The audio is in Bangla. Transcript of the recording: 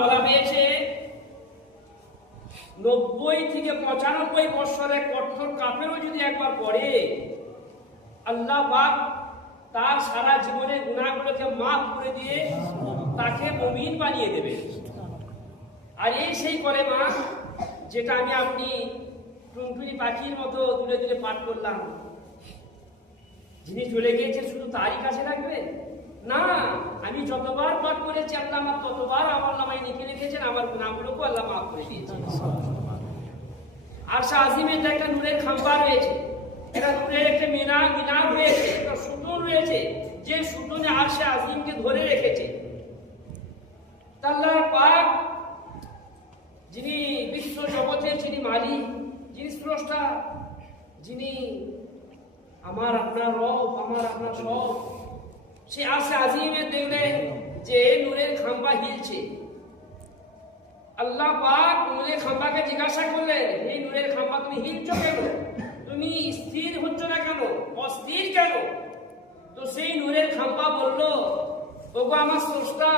বলা হয়েছে 90 থেকে 95 বছরের কঠোর কাফেরও যদি একবার পড়ে, আল্লাহ পাক তার সারা জীবনের গুনাহগুলোকে মাফ করে দিয়ে তাকে মুমিন বানিয়ে দেবে। আর এই সেই কলেমা যেটা আমি আপনি টুনটুনি পাখির মতো দূরে দূরে পাঠ করলাম। যিনি চলে গিয়েছেন শুধু তারই কাছে রাখবে না, আমি যতবার পাঠ করেছি আল্লাহ আমার ততবার আমার নামায় লিখে রেখেছেন, আমার গুনাহগুলোকে আল্লাহ মাফ করে দিয়েছেন। আরশে আজিমে একটা নূরের খাম্বা রয়েছে, এটা নূরের একটা মিনার রয়েছে, একটা সুতন রয়েছে, যে সুতনে আরশে আজিমকে ধরে রেখেছে। আল্লাহ পাক যিনি বিশ্ব জগতের যিনি মালিক, যিনি স্রষ্টা, যিনি আমার আপনার রব, আমার আপনার সব, সে আরশে আজিমে দেখলেন যে নূরের খাম্বা হিলছে। আল্লাহ পাক নূরের খাম্বাকে জিজ্ঞাসা করলেন, এই নূরের খাম্বা তুমি হিলছো কেন? তুমি স্থির হচ্ছ না কেন? অস্থির কেন? তো সেই নূরের খাম্বা বলল, ওগো আমার স্রষ্টা,